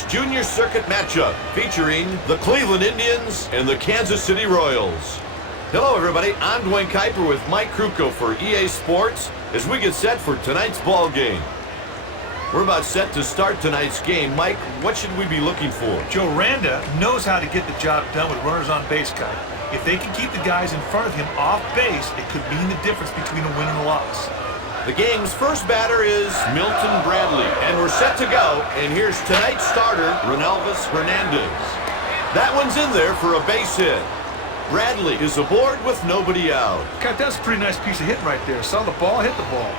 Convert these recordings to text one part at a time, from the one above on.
this junior circuit matchup featuring the Cleveland Indians and the Kansas City Royals. Hello everybody, I'm Dwayne Kuiper with Mike Kruko for EA Sports as we get set for tonight's ball game. We're about set to start tonight's game. Mike, what should we be looking for? Joe Randa knows how to get the job done with runners on base, Kai. If they can keep the guys in front of him off base, it could mean the difference between a win and a loss. The game's first batter is Milton Bradley, and we're set to go. And here's tonight's starter, Ronalvis Hernandez. That one's in there for a base hit. Bradley is aboard with nobody out. Kai, that's a pretty nice piece of hit right there. Saw the ball, hit the ball.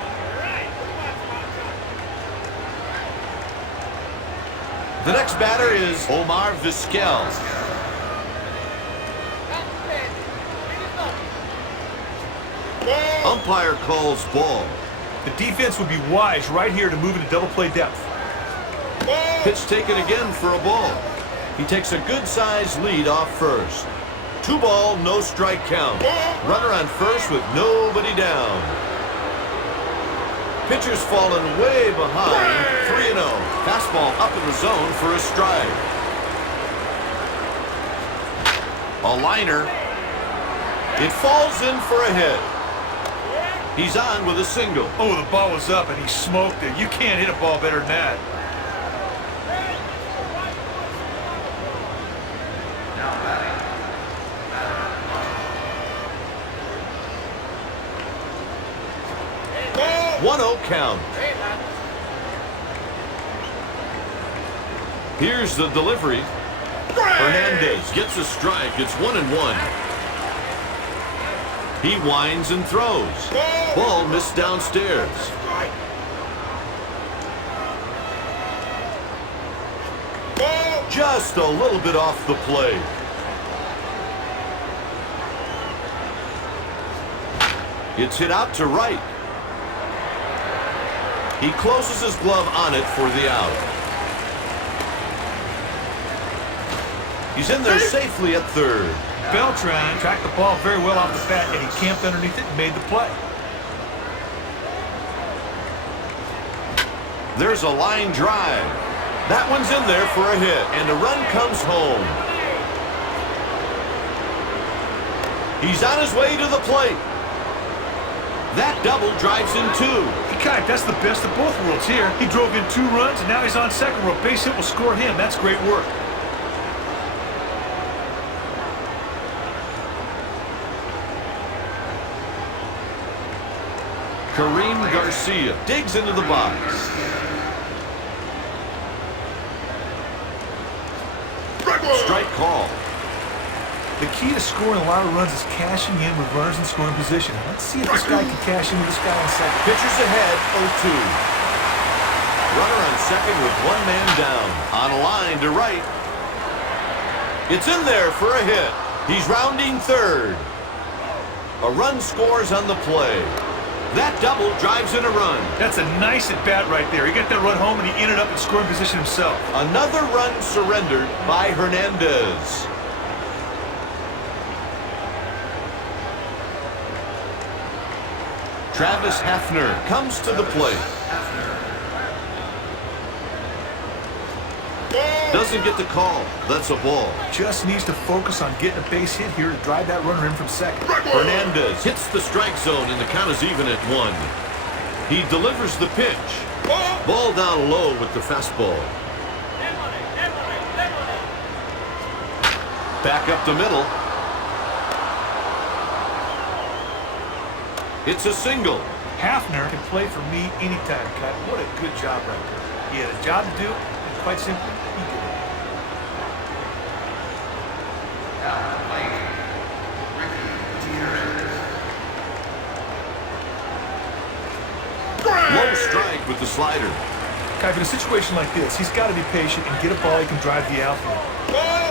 The next batter is Omar Vizquel. Umpire calls ball. The defense would be wise right here to move into double play depth. Pitch taken again for a ball. He takes a good-sized lead off first. 2 ball, no strike count. Runner on first with nobody down. Pitcher's fallen way behind. 3-0. Fastball up in the zone for a strike. A liner. It falls in for a hit. He's on with a single. Oh, the ball was up and he smoked it. You can't hit a ball better than that. One 1-0 count. Here's the delivery. Hernandez gets a strike. It's 1-1. He winds and throws. Ball missed downstairs. Just a little bit off the plate. It's hit out to right. He closes his glove on it for the out. He's in there safely at third. Beltran tracked the ball very well off the bat, and he camped underneath it and made the play. There's a line drive. That one's in there for a hit, and a run comes home. He's on his way to the plate. That double drives in 2. Kai, that's the best of both worlds here. He drove in 2 runs, and now he's on second where a base hit will score him. That's great work. Kareem Garcia digs into the box. Strike call. The key to scoring a lot of runs is cashing in with runners in scoring position. Let's see if this guy can cash in with this guy on second. Pitcher's ahead, 0-2. Runner on second with 1 man down. On a line to right. It's in there for a hit. He's rounding third. A run scores on the play. That double drives in a run. That's a nice at-bat right there. He got that run home, and he ended up in scoring position himself. Another run surrendered by Hernandez. Travis Hafner comes to the plate. Doesn't get the call. That's a ball. Just needs to focus on getting a base hit here to drive that runner in from second. Hernandez hits the strike zone, and the count is even at 1. He delivers the pitch. Ball down low with the fastball. Back up the middle. It's a single. Hafner can play for me anytime, Cut. What a good job right there. He had a job to do, and quite simply, he did it. Low strike with the slider. Kai, in a situation like this, he's got to be patient and get a ball he can drive the outfield.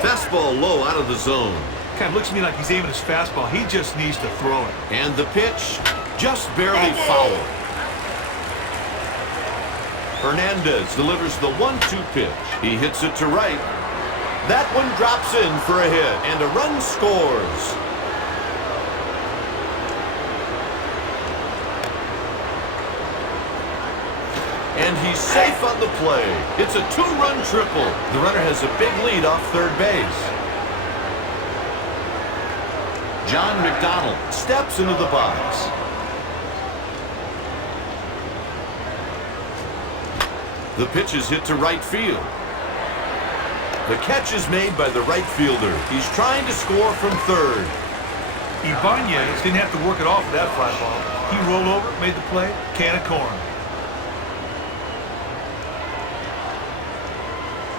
Fastball low out of the zone. Kind of looks to me like he's aiming his fastball. He just needs to throw it. And the pitch just barely foul. Hernandez delivers the 1-2 pitch. He hits it to right. That one drops in for a hit, and a run scores. And And he's safe on the play. It's a two-run triple. The runner has a big lead off third base. John McDonald steps into the box. The pitch is hit to right field. The catch is made by the right fielder. He's trying to score from third. Ibanez didn't have to work it off for that fly ball. He rolled over, made the play, can of corn.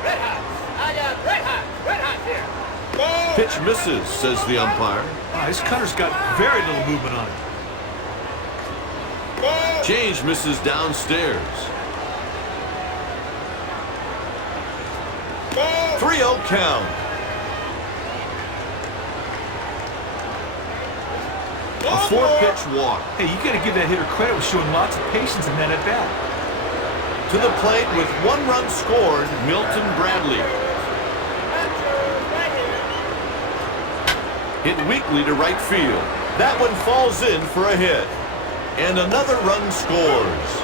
Red hot. I got red hot. Red hot here. Pitch misses, says the umpire. His cutter's got very little movement on it. Change misses downstairs. 3-0 count. A four-pitch walk. Hey, you got to give that hitter credit with showing lots of patience in that at-bat. To the plate with one run scored, Milton Bradley. Hit weakly to right field. That one falls in for a hit. And another run scores.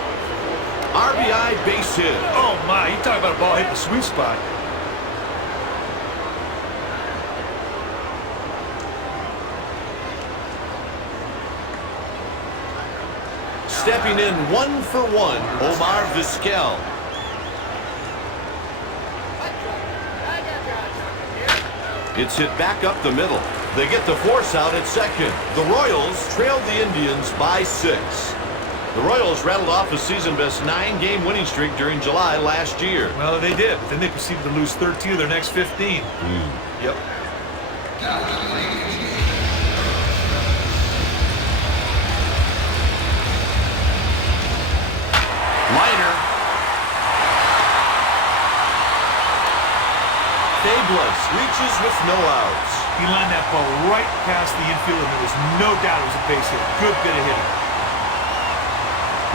RBI base hit. Oh, my. You talk about a ball hitting the sweet spot. Stepping in 1-for-1, Omar Vizquel. It's hit back up the middle. They get the force out at second. The Royals trailed the Indians by 6. The Royals rattled off a season-best 9-game winning streak during July last year. Well, they did, but then they proceeded to lose 13 of their next 15. Yep. Liner. Fabulous reaches with no outs. He lined that ball right past the infield, and there was no doubt it was a base hit. Good bit of hitting.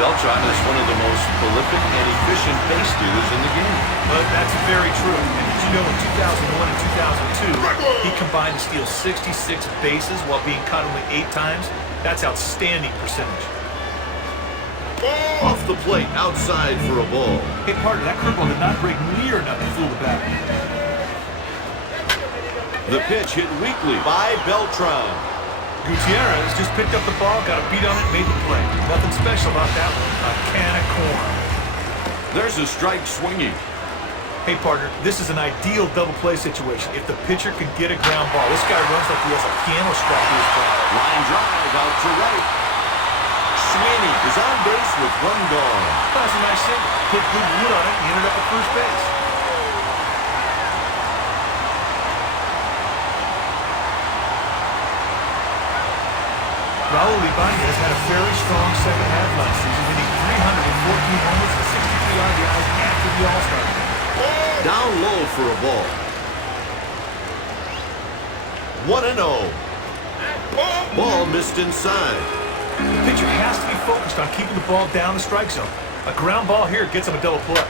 Beltran is one of the most prolific and efficient base stealers in the game. But that's very true. And did you know in 2001 and 2002, he combined to steal 66 bases while being caught only 8 times? That's outstanding percentage. Off the plate, outside for a ball. Hey, partner, that curveball did not break near enough to fool the batter. The pitch hit weakly by Beltran. Gutierrez just picked up the ball, got a beat on it, made the play. Nothing special about that one. A can of corn. There's a strike swinging. Hey, partner, this is an ideal double play situation. If the pitcher can get a ground ball, this guy runs like he has a piano strap to his back. Line drive out to right. Sweeney is on base with one gone. That's a nice single. Put good wood on it, and he ended up at first base. Raul Ibanez had a very strong second half last season, hitting 314 homers and 63 RBIs after the All-Star game. Down low for a ball. 1-0. Ball missed inside. The pitcher has to be focused on keeping the ball down the strike zone. A ground ball here gets him a double play.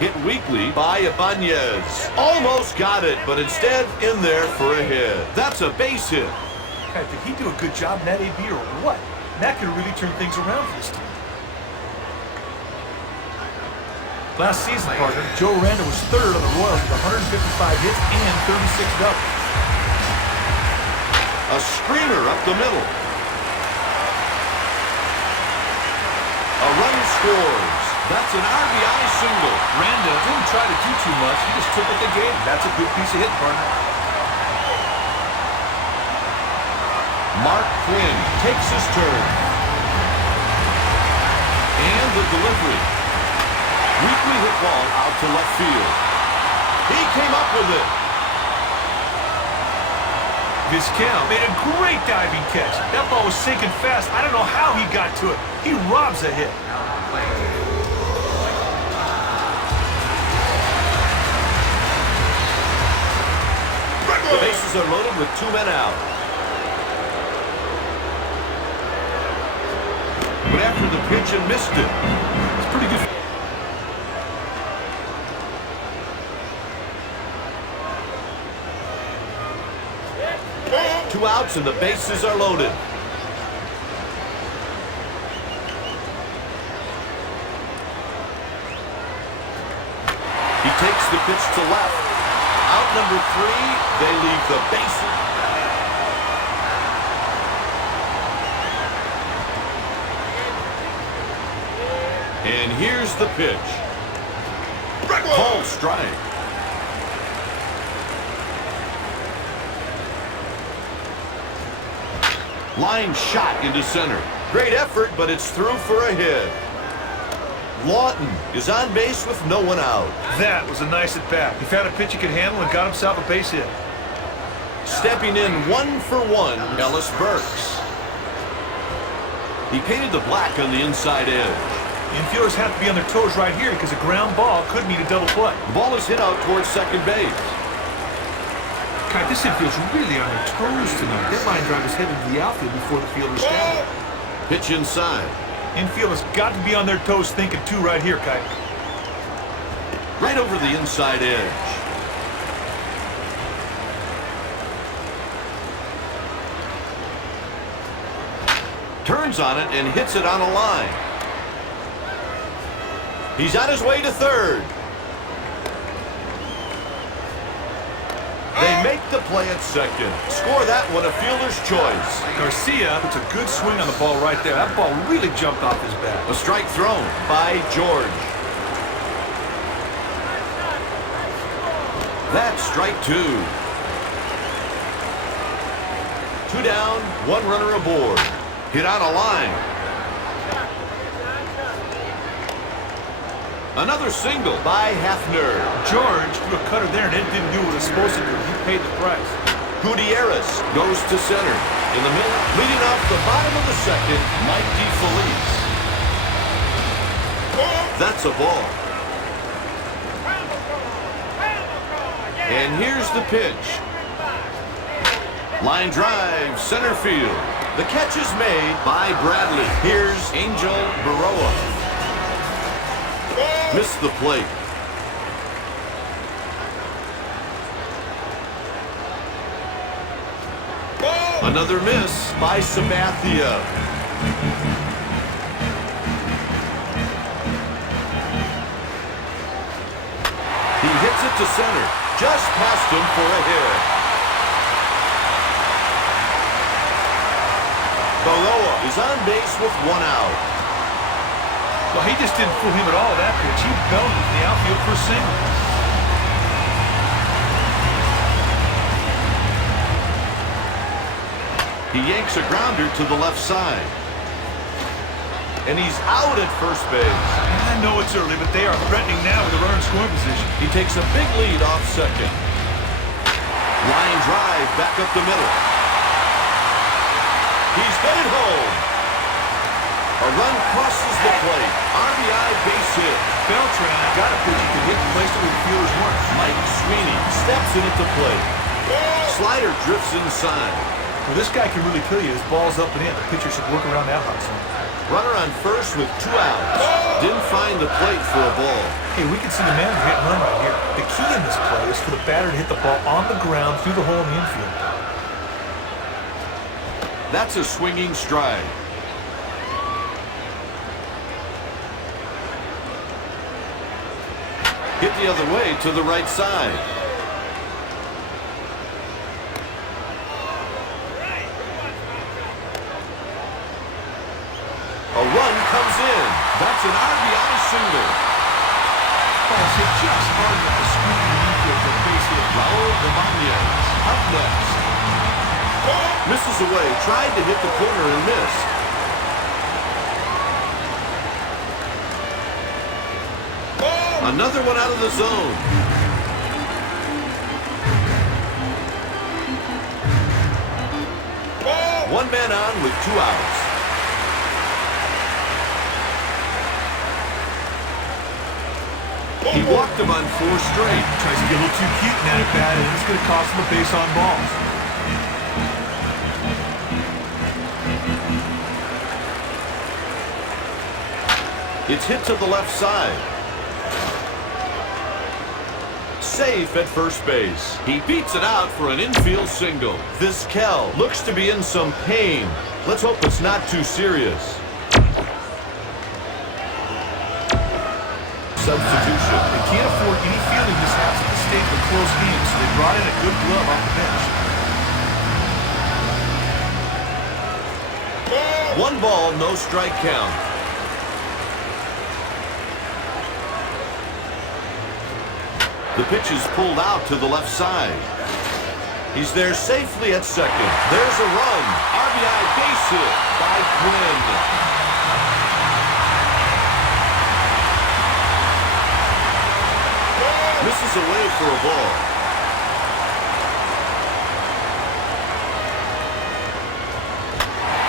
Hit weakly by Ibanez. Almost got it, but instead in there for a hit. That's a base hit. God, did he do a good job in that AB or what? That could really turn things around for this team. Last season, partner, Joe Randa was third on the Royals with 155 hits and 36 doubles. A screamer up the middle. A run scores. That's an RBI single. Randa didn't try to do too much. He just took what they gave him. That's a good piece of hit, partner. Mark Quinn takes his turn. And the delivery. Weakly hit ball out to left field. He came up with it. Vizquel made a great diving catch. That ball was sinking fast. I don't know how he got to it. He robs a hit. The bases are loaded with 2 men out. But after the pitch and missed it. It's pretty good. 2 outs and the bases are loaded. takes the pitch to left. Out number 3, they leave the bases. And here's the pitch. Called strike. Line shot into center. Great effort, but it's through for a hit. Lawton is on base with no one out. That was a nice at-bat. He found a pitch he could handle and got himself a base hit. Stepping in 1-for-1, Ellis Burks. He painted the black on the inside edge. The infielders have to be on their toes right here because a ground ball could mean a double play. The ball is hit out towards second base. God, this infield's really on their toes tonight. That line drive is headed to the outfield before the fielder's down. Pitch inside. Infielders got to be on their toes thinking two right here, Kite. Right over the inside edge. Turns on it and hits it on a line. He's on his way to third. They make the play at second. Score that one a fielder's choice. Garcia puts a good swing on the ball right there. That ball really jumped off his bat. A strike thrown by George. That's strike 2. 2 down, 1 runner aboard. Hit on a line. Another single by Hefner. George threw a cutter there and it didn't do what it was supposed to do. He paid the price. Gutierrez goes to center. In the middle, leading off the bottom of the second, Mike DeFelice. That's a ball. And here's the pitch. Line drive, center field. The catch is made by Bradley. Here's Angel Baroa. Missed the plate. Another miss by Sabathia. He hits it to center. Just past him for a hit. Baroa is on base with 1 out. Well, he just didn't fool him at all that pitch. He belted to the outfield for a single. He yanks a grounder to the left side. And he's out at first base. I know it's early, but they are threatening now with a runner in scoring position. He takes a big lead off second. Line drive back up the middle. He's headed home. A run crosses the plate. RBI base hit. Beltran got a pitch he could hit and place it where the fielders weren't. Mike Sweeney steps in at the plate. Slider drifts inside. Well, this guy can really kill you. His ball's up and in. The pitcher should work around that hot zone. Runner on first with 2 outs. Didn't find the plate for a ball. Hey, we can see the manager hit and run right here. The key in this play is for the batter to hit the ball on the ground through the hole in the infield. That's a swinging strike. Hit the other way to the right side. A run comes in. That's an RBI single. Ball's hit just hard enough to squeeze the infield for a base hit. Raul Ibanez up next. Misses away. Tried to hit the corner and missed. Another one out of the zone. One man on with 2 outs. He walked him on 4 straight. Tries to get a little too cute in that at bat, and it's going to cost him a base on balls. It's hit to the left side. Safe at first base. He beats it out for an infield single. Vizquel looks to be in some pain. Let's hope it's not too serious. Substitution. They can't afford any fielding close game, so they brought in a good glove off the bench. 1 ball, no strike count. The pitch is pulled out to the left side. He's there safely at second. There's a run. RBI base hit by Quinn. Misses away for a ball.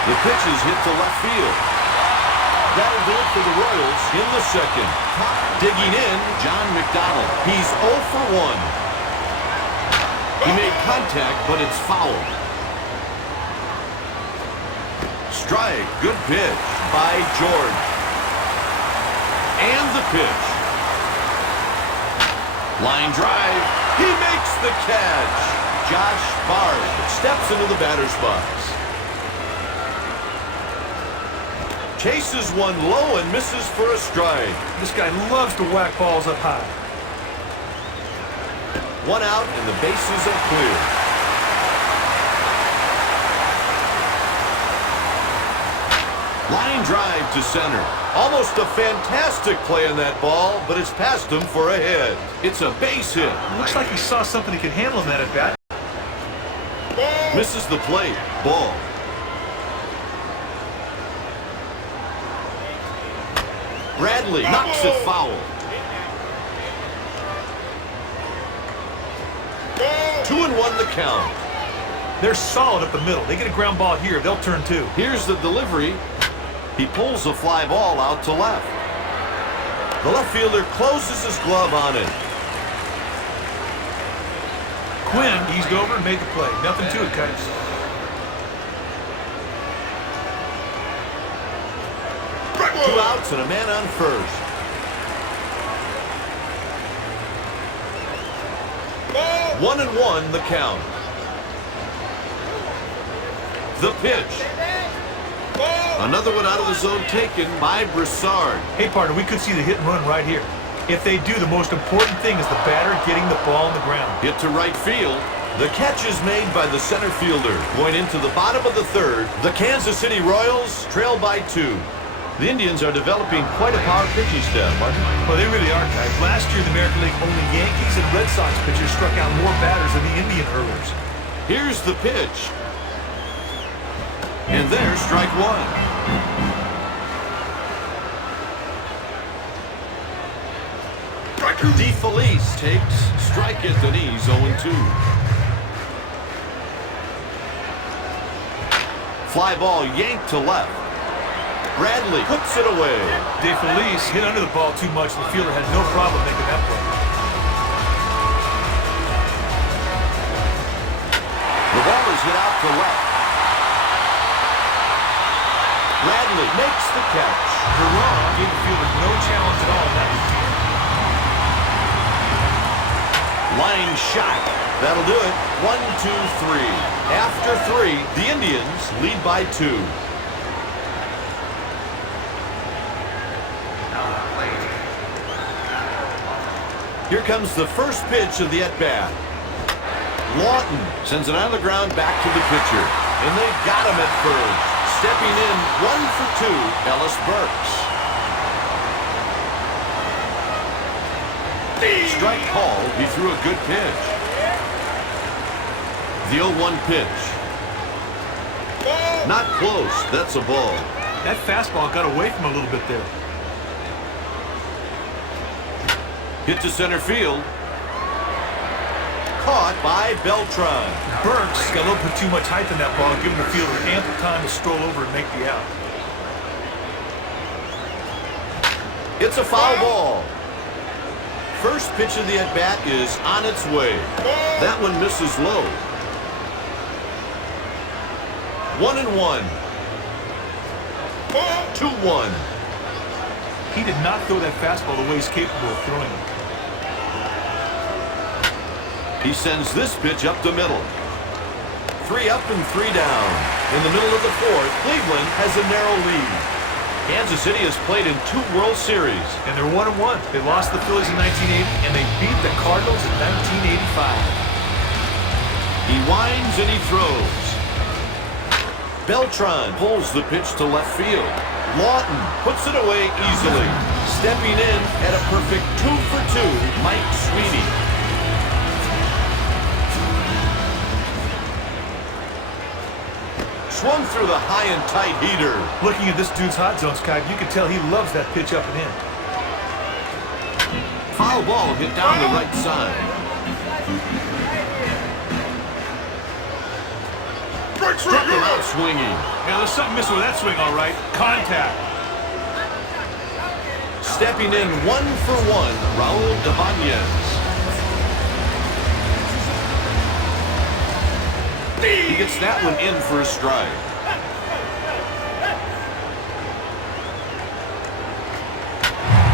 The pitch is hit to left field. That'll do it for the Royals in the second. Digging in, John McDonald. He's 0 for 1. He made contact, but it's foul. Strike. Good pitch by George. And the pitch. Line drive. He makes the catch. Josh Bard steps into the batter's box. Chases one low and misses for a strike. This guy loves to whack balls up high. 1 out and the bases are clear. Line drive to center. Almost a fantastic play on that ball, but it's past him for a hit. It's a base hit. Looks like he saw something he could handle in that at bat. Misses the plate. Ball. Bradley knocks it foul. 2-1 the count. They're solid up the middle. They get a ground ball here, they'll turn 2. Here's the delivery. He pulls a fly ball out to left. The left fielder closes his glove on it. Quinn eased over and made the play. Nothing to it, guys. Two outs and a man on first. One and one, the count. The pitch. Another one out of the zone taken by Broussard. Hey, partner, we could see the hit and run right here. If they do, the most important thing is the batter getting the ball on the ground. Hit to right field. The catch is made by the center fielder. Going into the bottom of the third, the Kansas City Royals trail by 2. The Indians are developing quite a power pitching staff, Martin. Well, they really are, guys. Last year, the American League, only Yankees and Red Sox pitchers struck out more batters than the Indian hurlers. Here's the pitch. And there's strike one. DeFelice takes strike at the knees, 0-2. Fly ball yanked to left. Bradley puts it away. DeFelice hit under the ball too much. The fielder had no problem making that play. The ball is hit out to left. Bradley makes the catch. Veron gave the fielder no challenge at all in that one. Line shot. That'll do it. 1, 2, 3. After 3, the Indians lead by 2. Here comes the first pitch of the at-bat. Lawton sends it on the ground back to the pitcher. And they got him at first. Stepping in, 1 for 2, Ellis Burks. Strike called. He threw a good pitch. The 0-1 pitch. Not close. That's a ball. That fastball got away from him a little bit there. Hit to center field. Caught by Beltran. Burks got a little bit too much height in that ball, giving the fielder ample time to stroll over and make the out. It's a foul ball. First pitch of the at-bat is on its way. That one misses low. 1-1. 2-1. He did not throw that fastball the way he's capable of throwing it. He sends this pitch up the middle. 3 up and 3 down. In the middle of the fourth, Cleveland has a narrow lead. Kansas City has played in 2 World Series. And they're 1-1. They lost to the Phillies in 1980, and they beat the Cardinals in 1985. He winds and he throws. Beltran pulls the pitch to left field. Lawton puts it away easily. Stepping in at a perfect 2 for 2, Mike Sweeney. Swung through the high and tight heater. Looking at this dude's hot zone, Scott, you can tell he loves that pitch up and in. Foul ball hit down the right side. Struck him out swinging. Yeah, there's something missing with that swing, all right. Contact. Stepping in 1 for 1, Raul Ibanez. He gets that one in for a strike.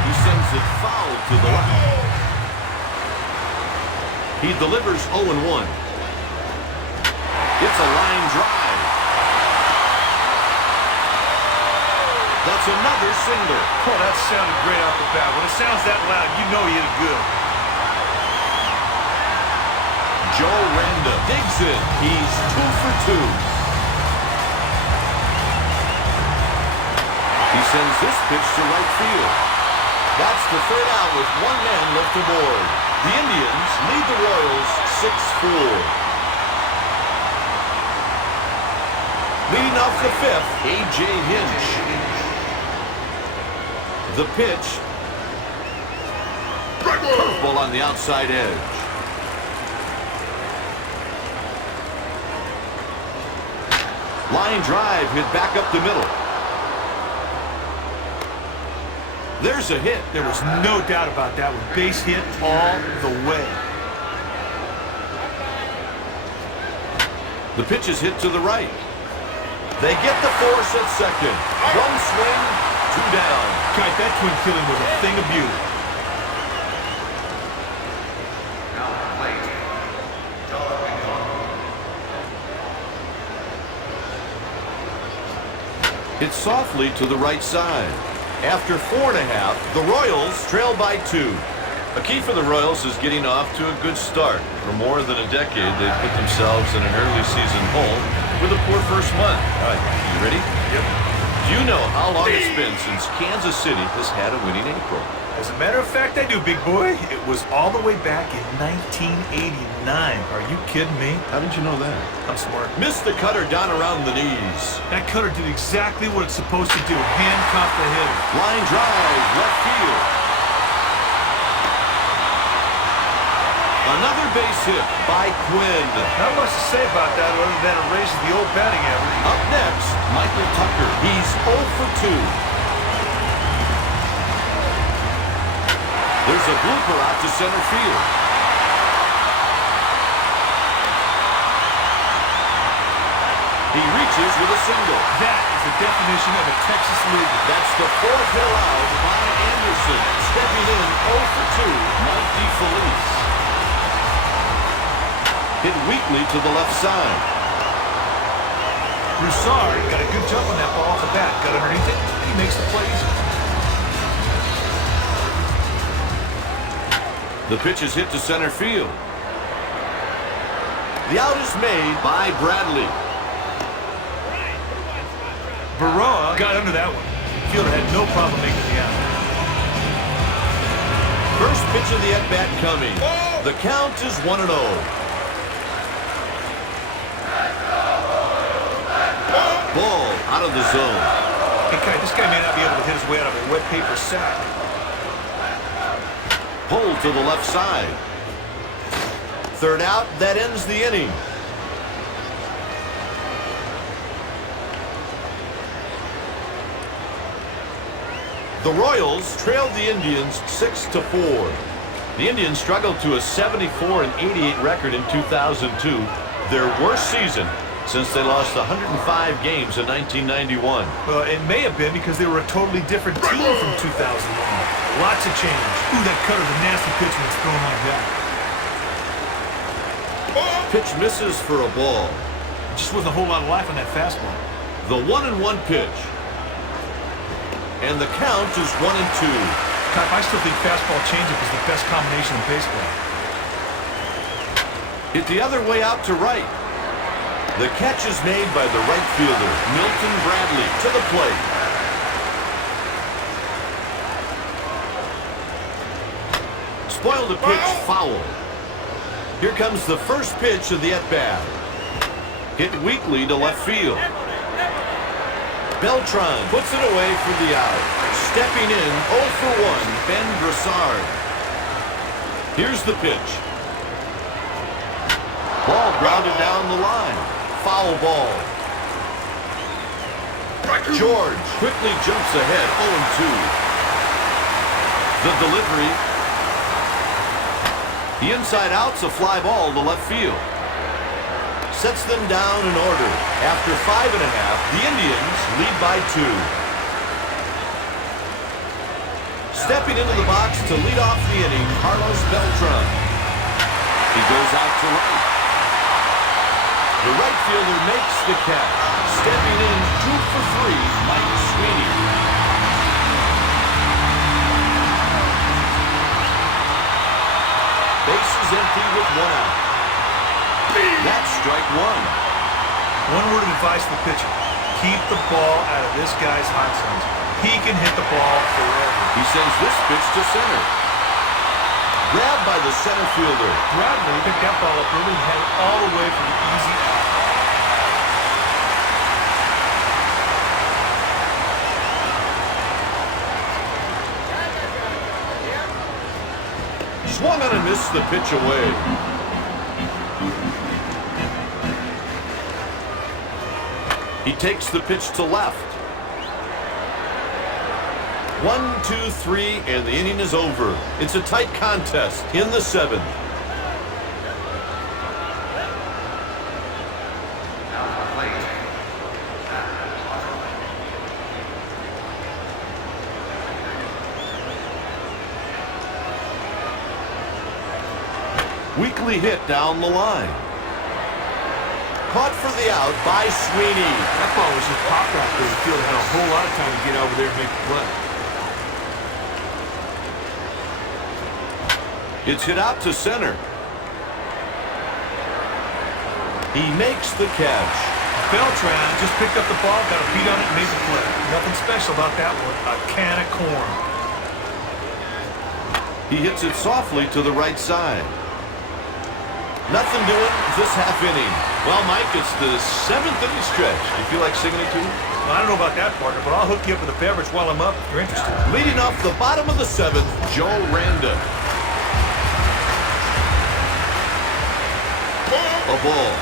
He sends it foul to the left. He delivers 0-1. It's a line drive. That's another single. Oh, that sounded great off the bat. When it sounds that loud, you know he hit it good. Joe Randa digs in. He's 2 for 2. He sends this pitch to right field. That's the 3rd out with 1 man left aboard. The Indians lead the Royals 6-4. Leading off the 5th, A.J. Hinch. The pitch. Curveball on the outside edge. Line drive hit back up the middle. There's a hit. There was no doubt about that one. Base hit all the way. The pitch is hit to the right. They get the force at second. 1 swing, 2 down. God, that twin killing was a thing of beauty. Hit softly to the right side. After 4.5, the Royals trail by 2. A key for the Royals is getting off to a good start. For more than a decade, they've put themselves in an early season hole with a poor first month. All right, you ready? Yep. Do you know how long it's been since Kansas City has had a winning April? As a matter of fact, I do, big boy. It was all the way back in 1989. Are you kidding me? How did you know that? I'm smart. Missed the cutter down around the knees. That cutter did exactly what it's supposed to do. Handcuff the hitter. Line drive, left field. Another base hit by Quinn. Not much to say about that other than it raises the old batting average. Up next, Michael Tucker. He's 0 for 2. There's a blooper out to center field. He reaches with a single. That is the definition of a Texas leader. That's the 4th hit allowed by Anderson. Stepping in 0 for 2, Mike DeFelice. Hit weakly to the left side. Broussard got a good jump on that ball off the bat. Got underneath it. He makes the play easy. The pitch is hit to center field. The out is made by Bradley. Baroa got under that one. Fielder had no problem making the out. First pitch of the at-bat coming. The count is 1-0. Ball out of the zone. Hey, Kai, this guy may not be able to hit his way out of a wet paper sack. Pulled to the left side. 3rd out, that ends the inning. The Royals trailed the Indians 6-4. The Indians struggled to a 74-88 record in 2002, their worst season since they lost 105 games in 1991. Well, it may have been because they were a totally different team from 2001. Lots of change. Ooh, that cutter's a nasty pitch when it's thrown like that. Pitch misses for a ball. Just wasn't a whole lot of life on that fastball. The 1-1 pitch. and the count is 1-2. Top, I still think fastball changeup is the best combination in baseball. Hit the other way out to right. The catch is made by the right fielder, Milton Bradley, to the plate. Spoiled a pitch, foul. Here comes the first pitch of the at-bat. Hit weakly to left field. Beltran puts it away for the out. Stepping in, 0 for 1, Ben Brassard. Here's the pitch. Ball grounded down the line. Foul ball. George quickly jumps ahead, 0-2. The delivery. The inside out's a fly ball to left field. Sets them down in order. After 5 1/2, the Indians lead by 2. Stepping into the box to lead off the inning, Carlos Beltran. He goes out to right. The right fielder makes the catch. Stepping in, 2 for 3, Mike Sweeney. Bases empty with 1 out. That's strike 1. One word of advice to the pitcher. Keep the ball out of this guy's hot zones. He can hit the ball forever. He sends this pitch to center. Grabbed by the center fielder. Bradley picked that ball up early and had it all the way for the easy out. Swung on and missed the pitch away. He takes the pitch to left. 1, 2, 3, and the inning is over. It's a tight contest in the 7th. Weakly hit down the line. Caught for the out by Sweeney. That ball was just popped out there. The fielder had a whole lot of time to get over there and make the play. It's hit out to center. He makes the catch. Beltran just picked up the ball, got a beat on it, and made the play. Nothing special about that one. A can of corn. He hits it softly to the right side. Nothing doing this half inning. Well, Mike, it's the 7th inning stretch. You feel like singing it too? Well, I don't know about that, partner, but I'll hook you up with a beverage while I'm up if you're interested. Leading off the bottom of the 7th, Joe Randa. A ball.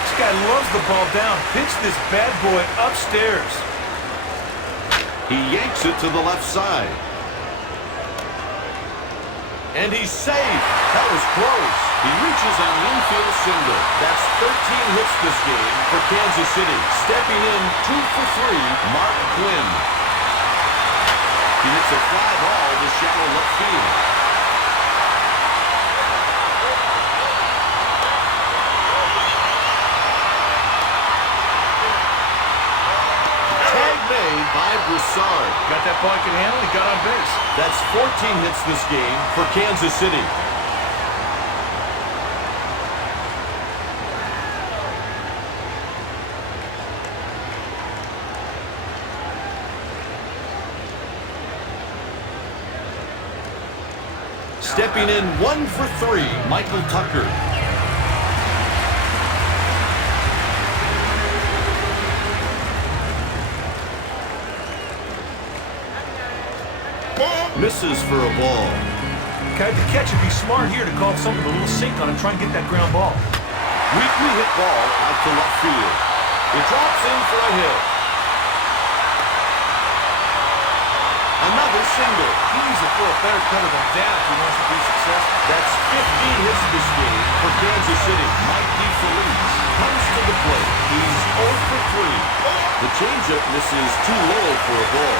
This guy loves the ball down. Pitch this bad boy upstairs. He yanks it to the left side. And he's safe. That was close. He reaches on the infield single. That's 13 hits this game for Kansas City. Stepping in, 2 for 3, Mark Quinn. He hits a fly ball to shallow left field. Tag made by Brassard. Got that ball he could handle, he got on base. That's 14 hits this game for Kansas City. Stepping in, 1 for 3, Michael Tucker. Misses for a ball. Guy, the catch would be smart here to call something with a little sink on and try and get that ground ball. Weakly hit ball out to left field. It drops in for a hit. Another single. He needs to throw a better cutter than that if he wants to be successful. That's 15 hits this game for Kansas City. Mike DeFelice comes to the plate. He's 0 for 3. The changeup misses too low for a ball.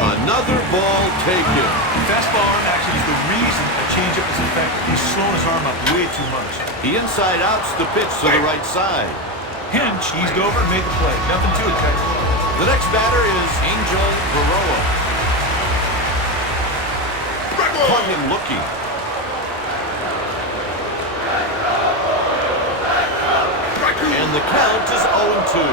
Another ball taken. Fastball arm action is the reason a changeup is effective. He's slowing his arm up way too much. The inside out's the pitch to the right side. And cheesed over and made the play. Nothing to it, Kite. The next batter is Angel Baroa. Caught him looking. And the count is 0-2.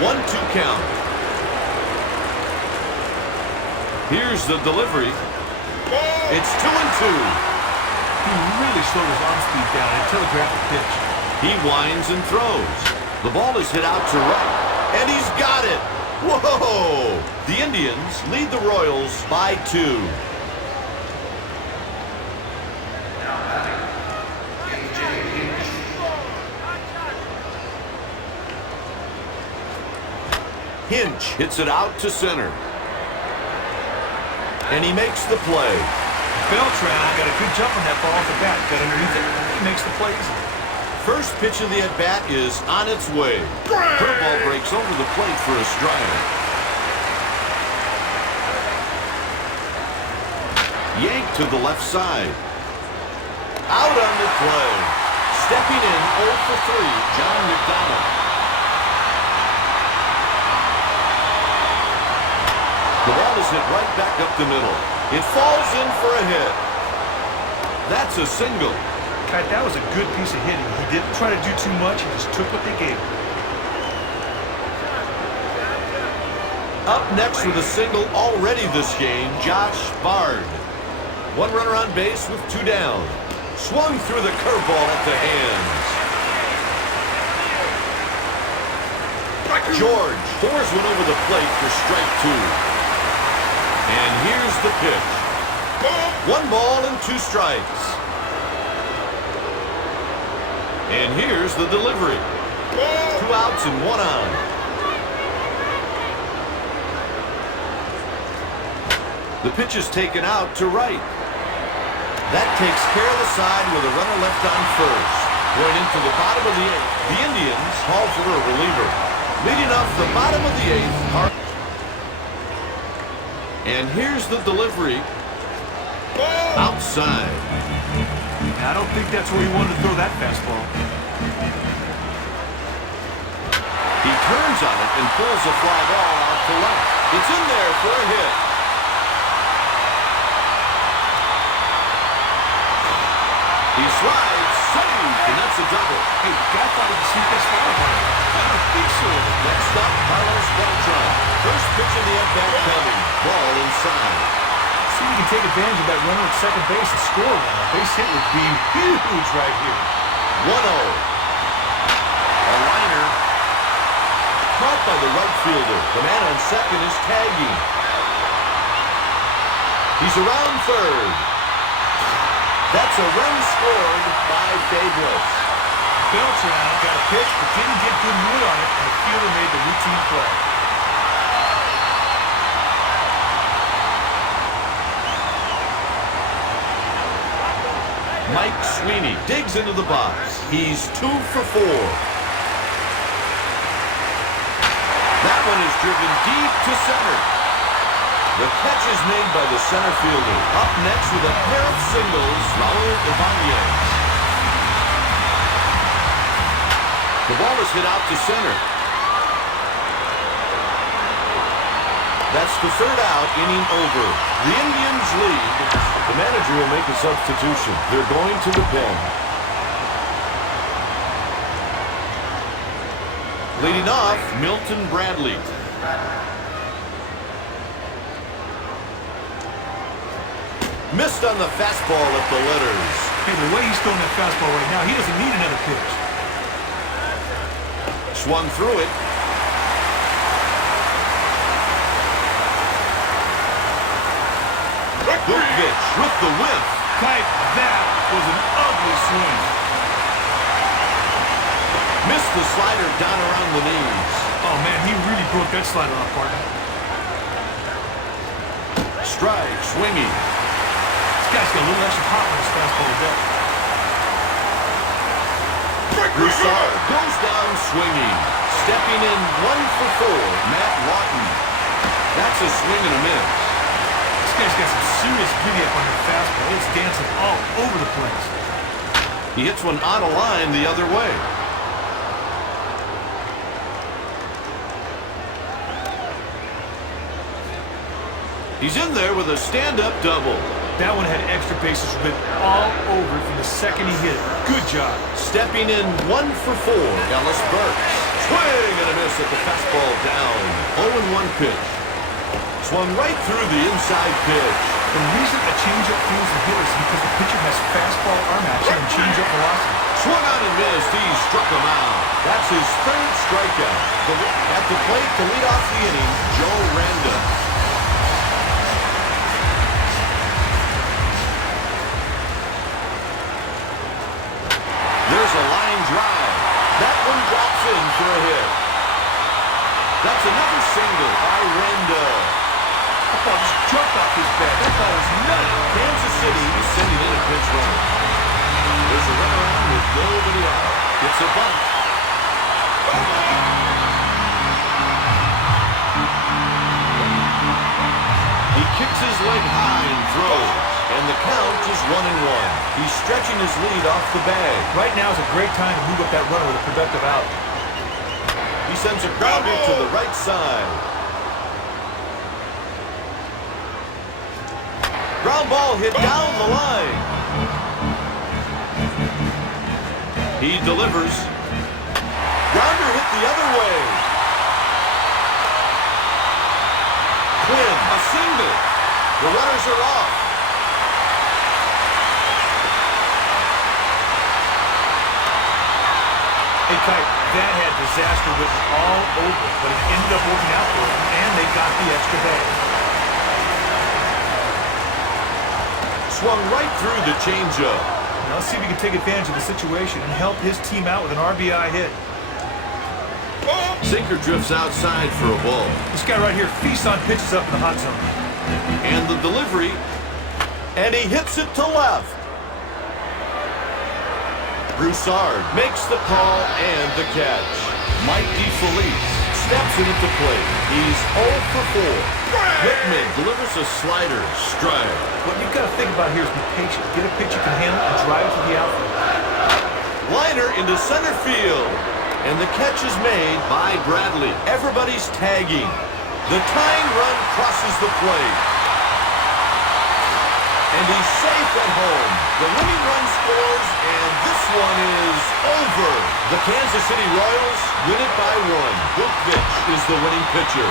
1-2 count. Here's the delivery. It's 2-2. He really slowed his arm speed down and telegraphed the pitch. He winds and throws. The ball is hit out to right, and he's got it. Whoa! The Indians lead the Royals by 2. Hinch hits it out to center. And he makes the play. Beltran got a good jump on that ball off the bat. Got underneath it. He makes the play easy. First pitch of the at-bat is on its way. Curveball breaks over the plate for a strike. Yanked to the left side. Out on the play. Stepping in 0 for 3, John McDonald. The ball is hit right back up the middle. It falls in for a hit. That's a single. Kite, that was a good piece of hitting. He didn't try to do too much. He just took what they gave him. Up next with a single already this game, Josh Bard. One runner on base with 2 down. Swung through the curveball at the hands. George fours one over the plate for strike 2. And here's the pitch. 1 ball and 2 strikes. And here's the delivery. 2 outs and 1 on. The pitch is taken out to right. That takes care of the side with a runner left on first. Going into the bottom of the 8th, the Indians call for a reliever. Leading off the bottom of the 8th. And here's the delivery. Outside. I don't think that's where he wanted to throw that fastball. He turns on it and pulls a fly ball out to left. It's in there for a hit. He slides, saved, and that's a double. Hey, the guy thought he could see this far away. I don't think so. Next up, Carlos Beltran. First pitch of the at-bat coming. Ball inside. See if he can take advantage of that runner at second base and score one. A base hit would be huge right here. 1-0. A liner. Caught by the right fielder. The man on second is tagging. He's around third. That's a run scored by Fables. Beltran got a pitch but didn't get good wood on it, and the fielder made the routine play. Mike Sweeney digs into the box. He's 2 for 4. That one is driven deep to center. The catch is made by the center fielder. Up next with a pair of singles, Raul Ibanez. The ball is hit out to center. That's the 3rd out, inning over. The Indians lead. The manager will make a substitution. They're going to the pen. Leading off, Milton Bradley. Missed on the fastball at the letters. Hey, the way he's throwing that fastball right now, he doesn't need another pitch. Swung through it. Bukovic with the whiff. Kite, that was an ugly swing. Missed the slider down around the knees. Oh, man, he really broke that slider off, partner. Strike, swinging. This guy's got a little extra pop on his fastball today. Broussard goes down swinging. Stepping in 1 for 4, Matt Lawton. That's a swing and a miss. This guy's got some serious giddy up on the fastball. It's dancing all over the place. He hits one out of line the other way. He's in there with a stand-up double. That one had extra bases written all over it from the second he hit it. Good job. Stepping in 1 for 4, Ellis Burks. Swing and a miss at the fastball down. 0-1 pitch. Swung right through the inside pitch. The reason a changeup feels the hitter is because the pitcher has fastball arm action and changeup velocity. Swung on and missed. He struck him out. That's his 3rd strikeout. At the plate to lead off the inning, Joe Randa. There's a line drive. That one drops in for a hit. That's another single by Randa. That ball just jumped off his bat. That ball was nuts. Kansas City is sending in a pinch runner. There's a runaround with nobody out. It's a bunt. He kicks his leg high and throws. And the count is 1-1. He's stretching his lead off the bag. Right now is a great time to move up that runner with a productive out. He sends a grounder to the right side. Ground ball hit down the line. He delivers. Grounder hit the other way. Quinn, a single. The runners are off. Hey, Kite, that had disaster written all over it, but it ended up working out for them, and they got the extra bag. Swung right through the changeup. Now let's see if he can take advantage of the situation and help his team out with an RBI hit. Sinker drifts outside for a ball. This guy right here feasts on pitches up in the hot zone. And the delivery, and he hits it to left. Broussard makes the call and the catch. Mike DeFelice steps in at the plate. He's 0 for 4. Whitman delivers a slider, strike. What you've got to think about here is be patient. Get a pitch you can handle and drive it to the outfield. Liner into center field. And the catch is made by Bradley. Everybody's tagging. The tying run crosses the plate. And he's safe at home. The winning run scores, and this one is over. The Kansas City Royals win it by 1. Bill Fitch is the winning pitcher.